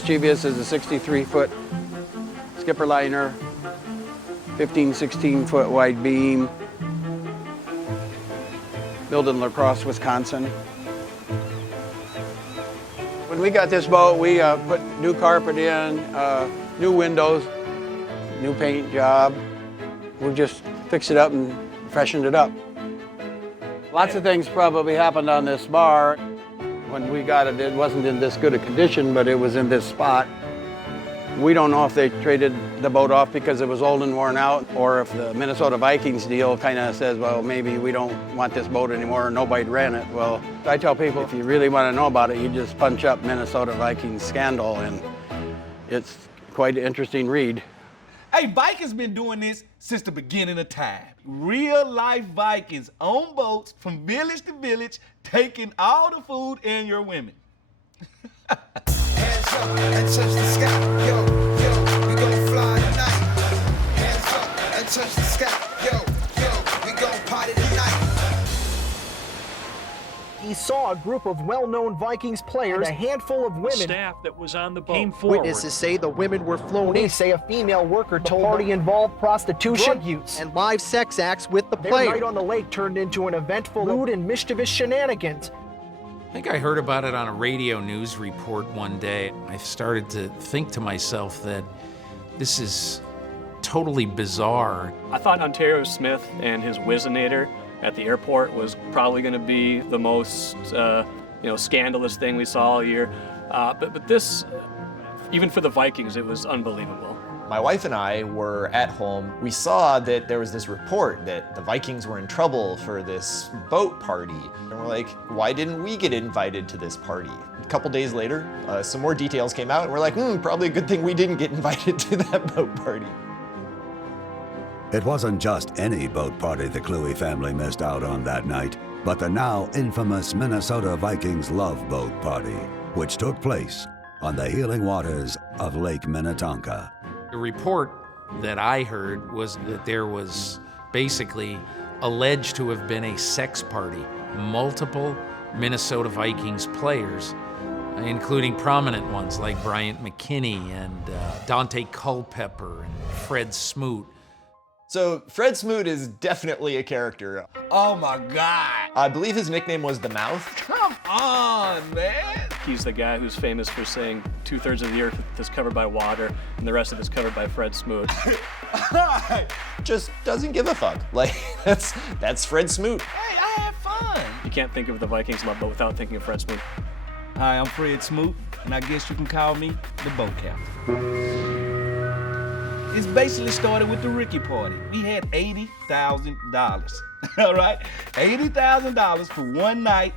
mischievous is a 63-foot skipper liner, 16-foot wide beam, built in La Crosse, Wisconsin. When we got this boat, we put new carpet in, new windows, new paint job. We just fixed it up and freshened it up. Lots of things probably happened on this bar. When we got it, it wasn't in this good a condition, but it was in this spot. We don't know if they traded the boat off because it was old and worn out, or if the Minnesota Vikings deal kind of says, well, maybe we don't want this boat anymore, and nobody ran it. Well, I tell people, if you really want to know about it, you just punch up Minnesota Vikings scandal, and it's quite an interesting read. Hey, Vikings been doing this since the beginning of time. Real life Vikings on boats from village to village, taking all the food and your women. Hands up and touch the sky, yo, we gon' fly tonight. Hands up and touch the sky, yo, we gon' party tonight. He saw a group of well-known Vikings players, a handful of women. Staff that was on the boat came forward. Witnesses say the women were flown in. They say a female worker told the party involved prostitution, drug use, and live sex acts with the players. Their night on the lake turned into an eventful lewd and mischievous shenanigans. I think I heard about it on a radio news report one day. I started to think to myself that this is totally bizarre. I thought Ontario Smith and his Whizzinator at the airport was probably going to be the most, scandalous thing we saw all year. But this, even for the Vikings, it was unbelievable. My wife and I were at home. We saw that there was this report that the Vikings were in trouble for this boat party. And we're like, why didn't we get invited to this party? A couple days later, some more details came out, and we're like, probably a good thing we didn't get invited to that boat party. It wasn't just any boat party the Cluey family missed out on that night, but the now infamous Minnesota Vikings Love Boat party, which took place on the healing waters of Lake Minnetonka. The report that I heard was that there was basically alleged to have been a sex party. Multiple Minnesota Vikings players, including prominent ones like Bryant McKinney and Dante Culpepper and Fred Smoot. So Fred Smoot is definitely a character. Oh my God. I believe his nickname was The Mouth. Come on, man. He's the guy who's famous for saying 2/3 of the earth is covered by water and the rest of it's covered by Fred Smoot. Just doesn't give a fuck. Like, that's Fred Smoot. Hey, I had fun. You can't think of the Vikings Love Boat without thinking of Fred Smoot. Hi, I'm Fred Smoot, and I guess you can call me the boat captain. It's basically started with the Ricky party. We had $80,000, all right? $80,000 for one night,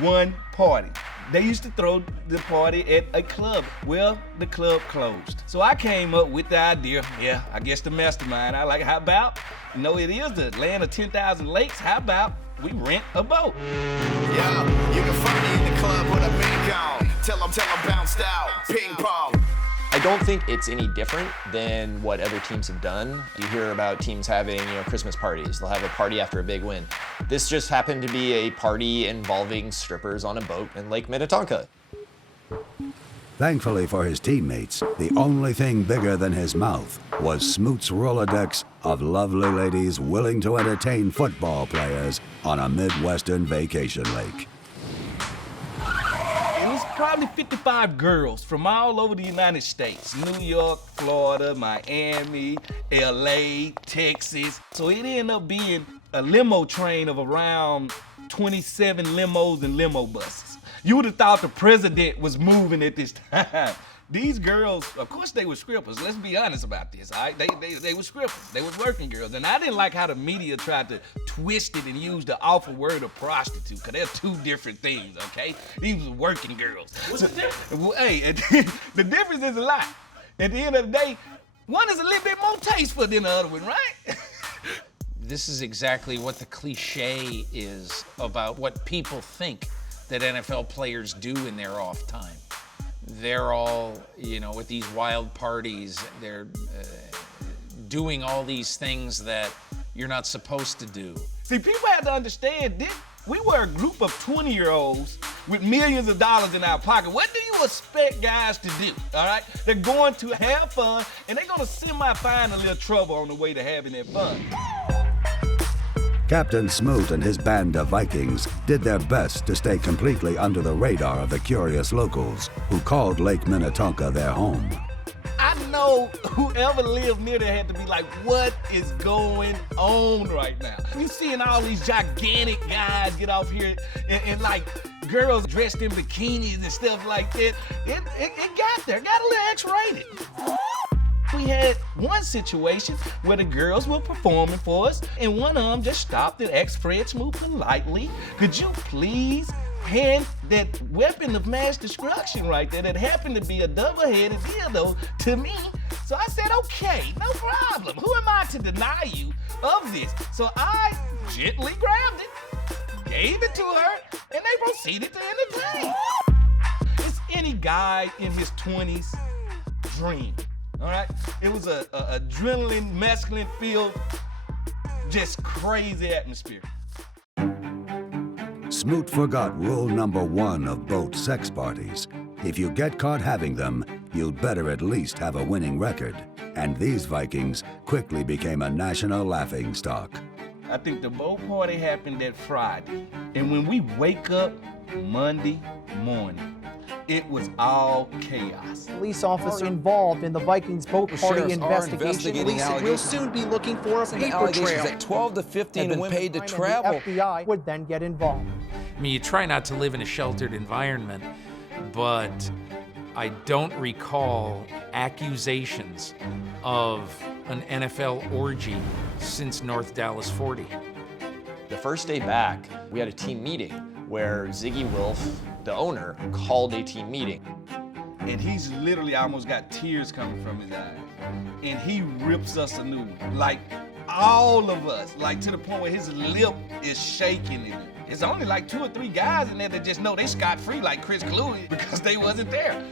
one party. They used to throw the party at a club. Well, the club closed. So I came up with the idea, I guess the mastermind. I like, how about, it is the land of 10,000 lakes. How about we rent a boat? Yeah, you can find me in the club with a big on. Tell them bounced out, ping pong. I don't think it's any different than what other teams have done. You hear about teams having, Christmas parties. They'll have a party after a big win. This just happened to be a party involving strippers on a boat in Lake Minnetonka. Thankfully for his teammates, the only thing bigger than his mouth was Smoot's Rolodex of lovely ladies willing to entertain football players on a Midwestern vacation lake. Probably 55 girls from all over the United States. New York, Florida, Miami, LA, Texas. So it ended up being a limo train of around 27 limos and limo buses. You would have thought the president was moving at this time. These girls, of course they were strippers. Let's be honest about this, all right? They were strippers. They were working girls. And I didn't like how the media tried to twist it and use the awful word of prostitute, because they're two different things, okay? These were working girls. What's the difference? Well, hey, the difference is a lot. At the end of the day, one is a little bit more tasteful than the other one, right? This is exactly what the cliche is about what people think that NFL players do in their off time. They're all, with these wild parties, they're doing all these things that you're not supposed to do. See, people have to understand this. We were a group of 20-year-olds with millions of dollars in our pocket. What do you expect guys to do, all right? They're going to have fun, and they're gonna semi-find a little trouble on the way to having their fun. Captain Smoot and his band of Vikings did their best to stay completely under the radar of the curious locals who called Lake Minnetonka their home. I know whoever lived near there had to be like, what is going on right now? You seeing all these gigantic guys get off here and like girls dressed in bikinis and stuff like that. It got there, got a little X-rated. We had one situation where the girls were performing for us, and one of them just stopped and asked Fred Smoot politely, could you please hand that weapon of mass destruction right there that happened to be a double-headed dildo to me? So I said, okay, no problem. Who am I to deny you of this? So I gently grabbed it, gave it to her, and they proceeded to entertain. It's any guy in his 20s dream. All right, it was a adrenaline, masculine-filled, just crazy atmosphere. Smoot forgot rule number 1 of boat sex parties. If you get caught having them, you'd better at least have a winning record. And these Vikings quickly became a national laughingstock. I think the boat party happened that Friday. And when we wake up Monday morning, it was all chaos. Police officer involved in the Vikings boat party investigation will soon be looking for a paper trail. That 12 to 15 have been been paid to and the travel. FBI would then get involved. I mean, you try not to live in a sheltered environment, but I don't recall accusations of an NFL orgy since North Dallas 40. The first day back, we had a team meeting where Ziggy Wilf, the owner, called a team meeting. And he's literally almost got tears coming from his eyes. And he rips us a new one. Like, all of us. Like, to the point where his lip is shaking in it. It's only like 2 or 3 guys in there that just know they scot-free like Chris Cluey because they wasn't there.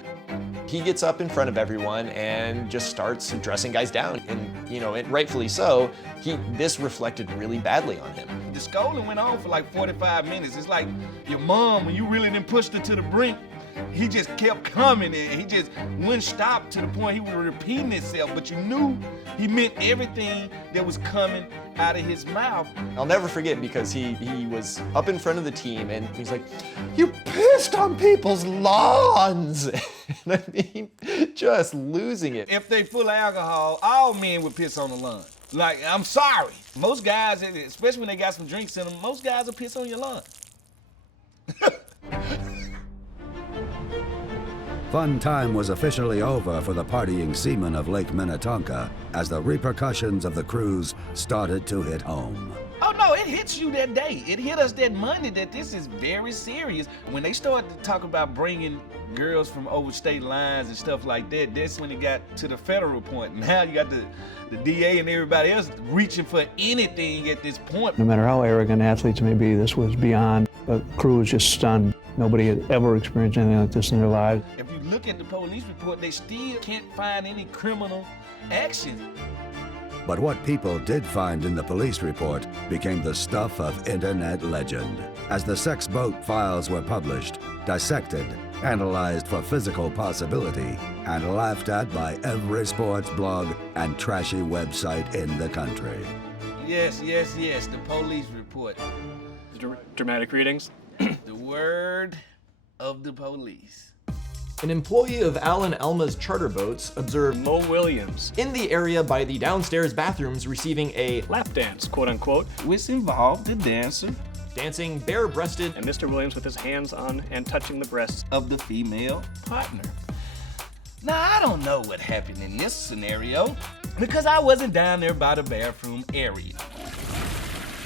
He gets up in front of everyone and just starts dressing guys down. And, you know, rightfully so, this reflected really badly on him. The scolding went on for like 45 minutes. It's like your mom, when you really didn't push her to the brink, he just kept coming and he just wouldn't stop to the point he was repeating himself, but you knew he meant everything that was coming out of his mouth. I'll never forget because he was up in front of the team and he's like, "You pissed on people's lawns." And I mean, just losing it. If they full of alcohol, all men would piss on the lawn. Like, I'm sorry. Most guys, especially when they got some drinks in them, most guys will piss on your lawn. Fun time was officially over for the partying seamen of Lake Minnetonka as the repercussions of the cruise started to hit home. Oh no, it hits you that day. It hit us that Monday that this is very serious. When they started to talk about bringing girls from over state lines and stuff like that, that's when it got to the federal point. Now you got the DA and everybody else reaching for anything at this point. No matter how arrogant athletes may be, this was beyond. The crew was just stunned. Nobody had ever experienced anything like this in their lives. If you look at the police report, they still can't find any criminal action. But what people did find in the police report became the stuff of internet legend. As the sex boat files were published, dissected, analyzed for physical possibility, and laughed at by every sports blog and trashy website in the country. Yes, the police report. Dramatic readings. The word of the police. An employee of Alan Elma's charter boats observed Mo Williams in the area by the downstairs bathrooms receiving a lap dance, quote unquote, Which involved the dancer dancing bare-breasted and Mr. Williams with his hands on and touching the breasts of the female partner. Now, I don't know what happened in this scenario because I wasn't down there by the bathroom area.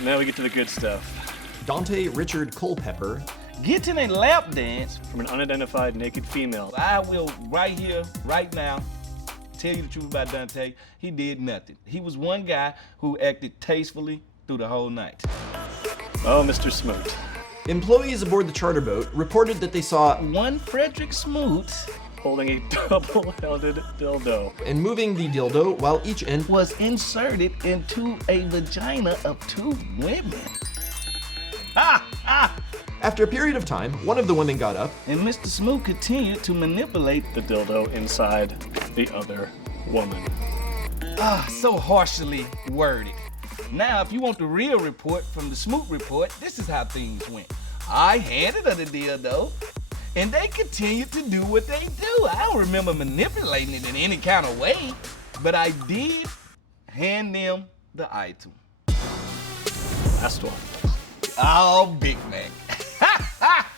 Now we get to the good stuff. Dante Richard Culpepper Getting a lap dance from an unidentified naked female. I will right here, right now, tell you the truth about Dante. He did nothing. He was one guy who acted tastefully through the whole night. Oh, Mr. Smoot. Employees aboard the charter boat reported that they saw one Frederick Smoot holding a double-headed dildo and moving the dildo while each end was inserted into a vagina of 2 women. Ha! Ha! After a period of time, one of the women got up, And Mr. Smoot continued to manipulate The dildo inside the other woman. so harshly worded. Now, if you want the real report from the Smoot report, this is how things went. I handed her the dildo, and they continued to do what they do. I don't remember manipulating it in any kind of way, but I did hand them the item. Last one. Oh, Big Mac.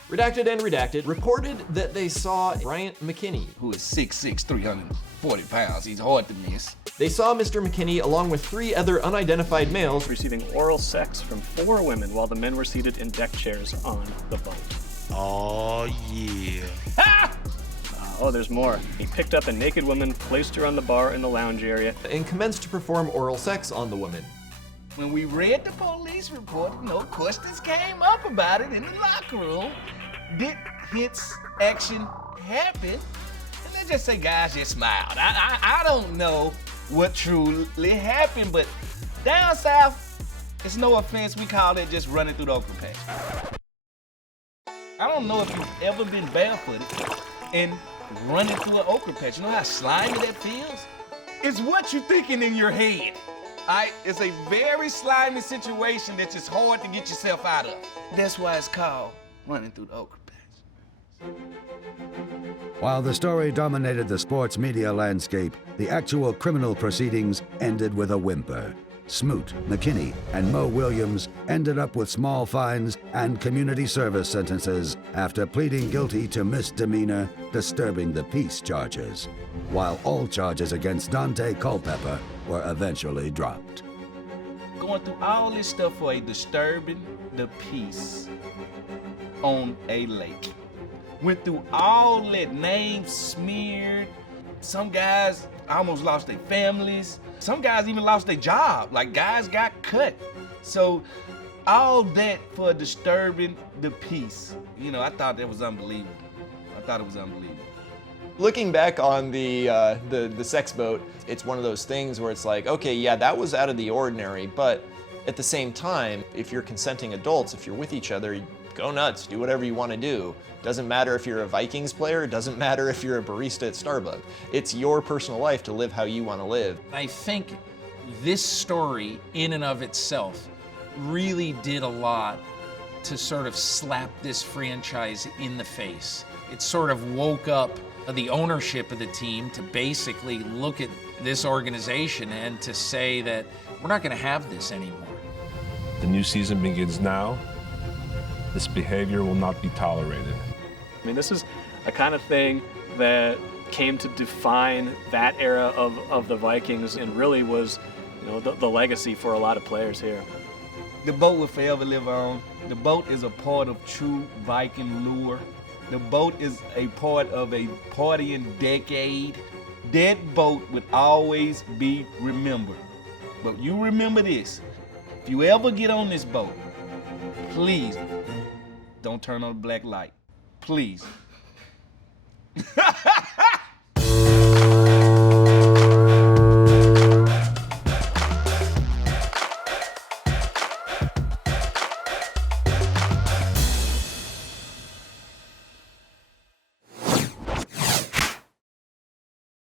Redacted and Redacted reported that they saw Bryant McKinney. Who is 6'6", 340 pounds. He's hard to miss. They saw Mr. McKinney along with 3 other unidentified males Receiving oral sex from 4 women while the men were seated in deck chairs on the boat. Oh, yeah. Oh, there's more. He picked up a naked woman, placed her on the bar in the lounge area. and commenced to perform oral sex on the woman. When we read the police report, no questions came up about it in the locker room. Did hits action happen? And let's just say guys just smiled. I don't know what truly happened, but down south, it's no offense, we call it just running through the okra patch. I don't know if you've ever been barefooted and running through an okra patch. You know how slimy that feels? It's what you're thinking in your head. It's a very slimy situation that's just hard to get yourself out of. That's why it's called running through the okra patch. While the story dominated the sports media landscape, the actual criminal proceedings ended with a whimper. Smoot, McKinney, and Mo Williams ended up with small fines and community service sentences after pleading guilty to misdemeanor disturbing the peace charges, while all charges against Dante Culpepper were eventually dropped. Going through all this stuff for a disturbing the peace on a lake. Went through all that, names smeared. Some guys almost lost their families. Some guys even lost their job. Like, guys got cut. So all that for disturbing the peace. You know, I thought that was unbelievable. I thought it was unbelievable. Looking back on the sex boat, it's one of those things where it's like, okay, yeah, that was out of the ordinary, but at the same time, if you're consenting adults, if you're with each other, go nuts, do whatever you want to do. Doesn't matter if you're a Vikings player, it doesn't matter if you're a barista at Starbucks. It's your personal life to live how you want to live. I think this story, in and of itself, really did a lot to sort of slap this franchise in the face. It sort of woke up the ownership of the team to basically look at this organization and to say that we're not going to have this anymore. The new season begins now. This behavior will not be tolerated. I mean, this is a kind of thing that came to define that era of the Vikings and really was, you know, the legacy for a lot of players here. The boat will forever live on. The boat is a part of true Viking lore. The boat is a part of a partying decade. That boat would always be remembered. But you remember this. If you ever get on this boat, please don't turn on the black light. Please.